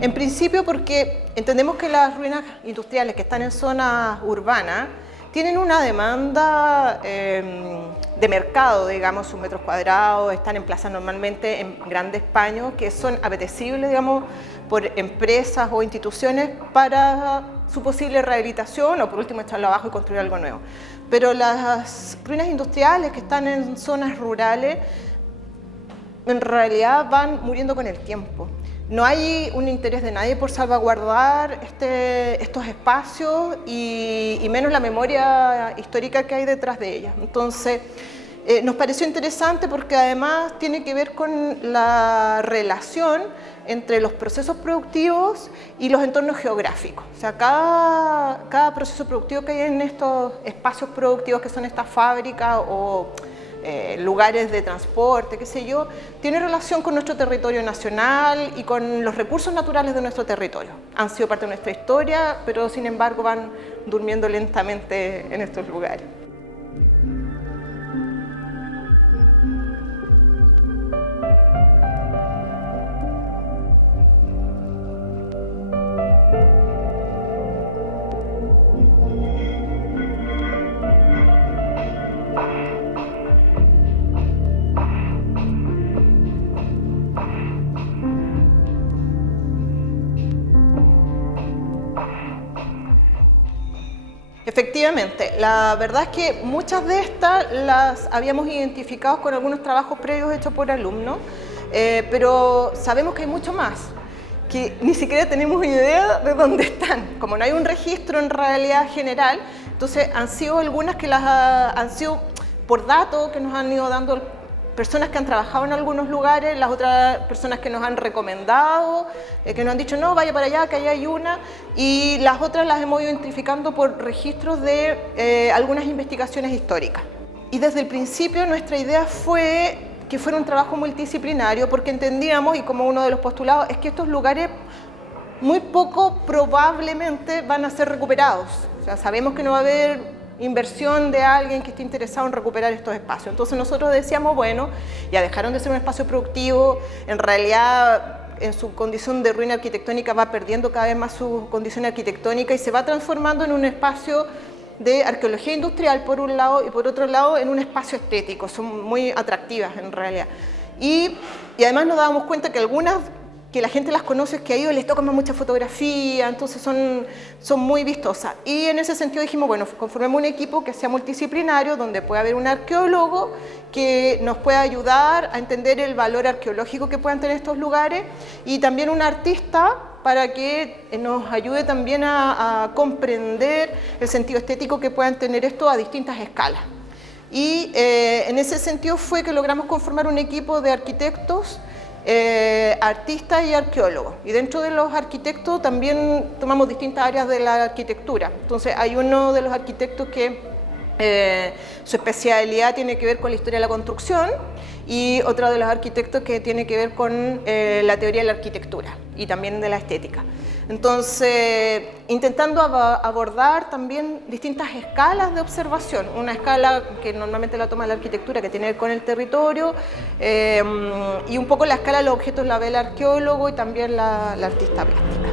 En principio porque entendemos que las ruinas industriales que están en zonas urbanas tienen una demanda de mercado, digamos, sus metros cuadrados, están en plazas normalmente en grandes paños que son apetecibles, digamos, por empresas o instituciones para su posible rehabilitación o por último echarlo abajo y construir algo nuevo. Pero las ruinas industriales que están en zonas rurales en realidad van muriendo con el tiempo. No hay un interés de nadie por salvaguardar estos espacios y menos la memoria histórica que hay detrás de ellas. Entonces, nos pareció interesante porque además tiene que ver con la relación entre los procesos productivos y los entornos geográficos. O sea, cada proceso productivo que hay en estos espacios productivos que son estas fábricas o lugares de transporte, qué sé yo, tiene relación con nuestro territorio nacional y con los recursos naturales de nuestro territorio. Han sido parte de nuestra historia, pero sin embargo van durmiendo lentamente en estos lugares. Efectivamente, la verdad es que muchas de estas las habíamos identificado con algunos trabajos previos hechos por alumnos, pero sabemos que hay mucho más, que ni siquiera tenemos idea de dónde están. Como no hay un registro en realidad general, entonces han sido algunas que han sido por datos que nos han ido dando personas que han trabajado en algunos lugares, las otras personas que nos han recomendado, que nos han dicho no, vaya para allá, que allá hay una, y las otras las hemos ido identificando por registros de algunas investigaciones históricas. Y desde el principio nuestra idea fue que fuera un trabajo multidisciplinario porque entendíamos, y como uno de los postulados, es que estos lugares muy poco probablemente van a ser recuperados. O sea, sabemos que no va a haber inversión de alguien que esté interesado en recuperar estos espacios. Entonces nosotros decíamos, bueno, ya dejaron de ser un espacio productivo, en realidad en su condición de ruina arquitectónica va perdiendo cada vez más su condición arquitectónica y se va transformando en un espacio de arqueología industrial por un lado y por otro lado en un espacio estético, son muy atractivas en realidad. Y además nos dábamos cuenta que algunas que la gente las conoce, que a ellos les tocan mucha fotografía, entonces son muy vistosas. Y en ese sentido dijimos, bueno, conformemos un equipo que sea multidisciplinario, donde pueda haber un arqueólogo que nos pueda ayudar a entender el valor arqueológico que puedan tener estos lugares y también un artista para que nos ayude también a comprender el sentido estético que puedan tener esto a distintas escalas. Y en ese sentido fue que logramos conformar un equipo de arquitectos, artistas y arqueólogos, y dentro de los arquitectos también tomamos distintas áreas de la arquitectura. Entonces hay uno de los arquitectos que su especialidad tiene que ver con la historia de la construcción y otro de los arquitectos que tiene que ver con la teoría de la arquitectura y también de la estética. Entonces, intentando abordar también distintas escalas de observación, una escala que normalmente la toma la arquitectura que tiene que ver con el territorio y un poco la escala de los objetos la ve el arqueólogo y también la artista plástica.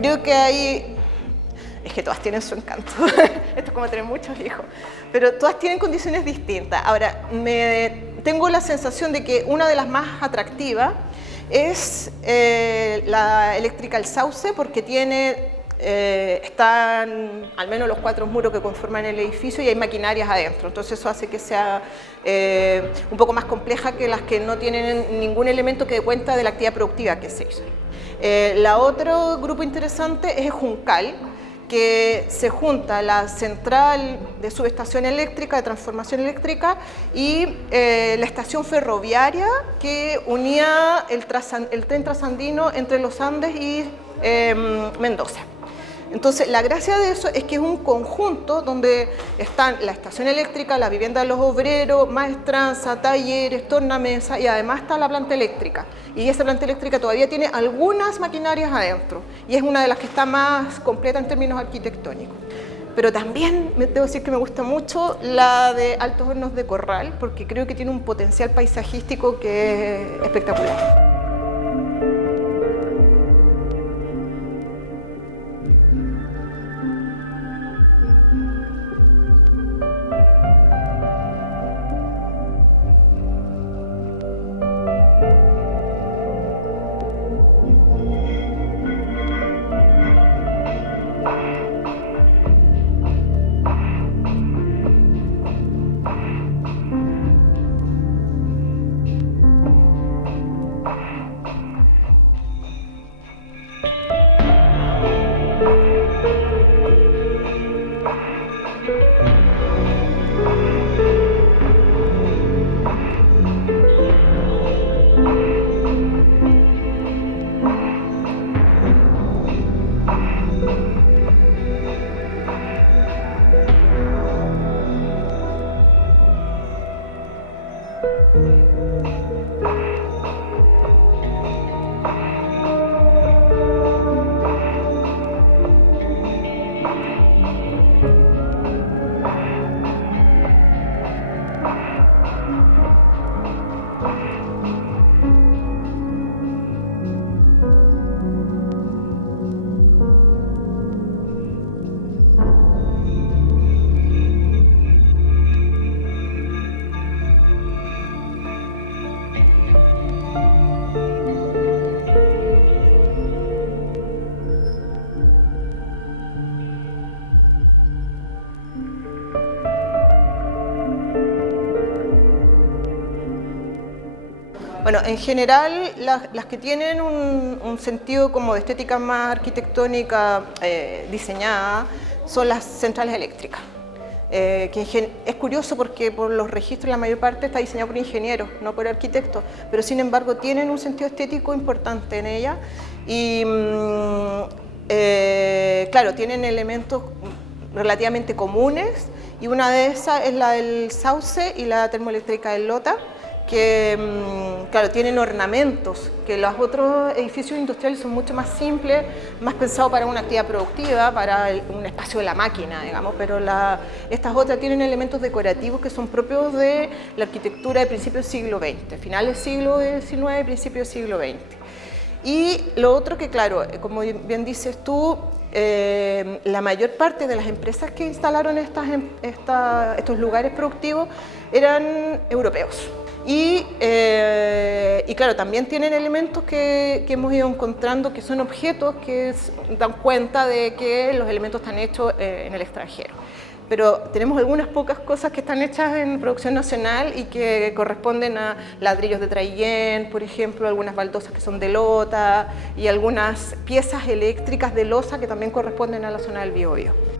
creo que hay... Es que todas tienen su encanto, esto es como tener muchos hijos, pero todas tienen condiciones distintas. Ahora, tengo la sensación de que una de las más atractivas es la Electrical Sauce, porque están al menos los 4 muros que conforman el edificio y hay maquinarias adentro, entonces eso hace que sea un poco más compleja que las que no tienen ningún elemento que dé cuenta de la actividad productiva que se hizo. La otro grupo interesante es Juncal, que se junta la central de subestación eléctrica, de transformación eléctrica, y la estación ferroviaria que unía el tren trasandino entre los Andes y Mendoza. Entonces, la gracia de eso es que es un conjunto donde están la estación eléctrica, la vivienda de los obreros, maestranza, talleres, tornamesa, y además está la planta eléctrica. Y esa planta eléctrica todavía tiene algunas maquinarias adentro y es una de las que está más completa en términos arquitectónicos. Pero también debo decir que me gusta mucho la de Altos Hornos de Corral, porque creo que tiene un potencial paisajístico que es espectacular. Bueno, en general las que tienen un sentido como de estética más arquitectónica diseñada son las centrales eléctricas. Que es curioso porque por los registros la mayor parte está diseñado por ingenieros, no por arquitectos, pero sin embargo tienen un sentido estético importante en ella y claro, tienen elementos relativamente comunes y una de esas es la del Sauce y la termoeléctrica del Lota, que claro, tienen ornamentos, que los otros edificios industriales son mucho más simples, más pensados para una actividad productiva, para un espacio de la máquina, digamos, pero estas otras tienen elementos decorativos que son propios de la arquitectura de principios del siglo XX, finales del siglo XIX, principios del siglo XX. Y lo otro que, claro, como bien dices tú, la mayor parte de las empresas que instalaron estos lugares productivos eran europeos. Y claro, también tienen elementos que hemos ido encontrando que son objetos que dan cuenta de que los elementos están hechos en el extranjero. Pero tenemos algunas pocas cosas que están hechas en producción nacional y que corresponden a ladrillos de Traillén, por ejemplo, algunas baldosas que son de Lota y algunas piezas eléctricas de losa que también corresponden a la zona del Biobío.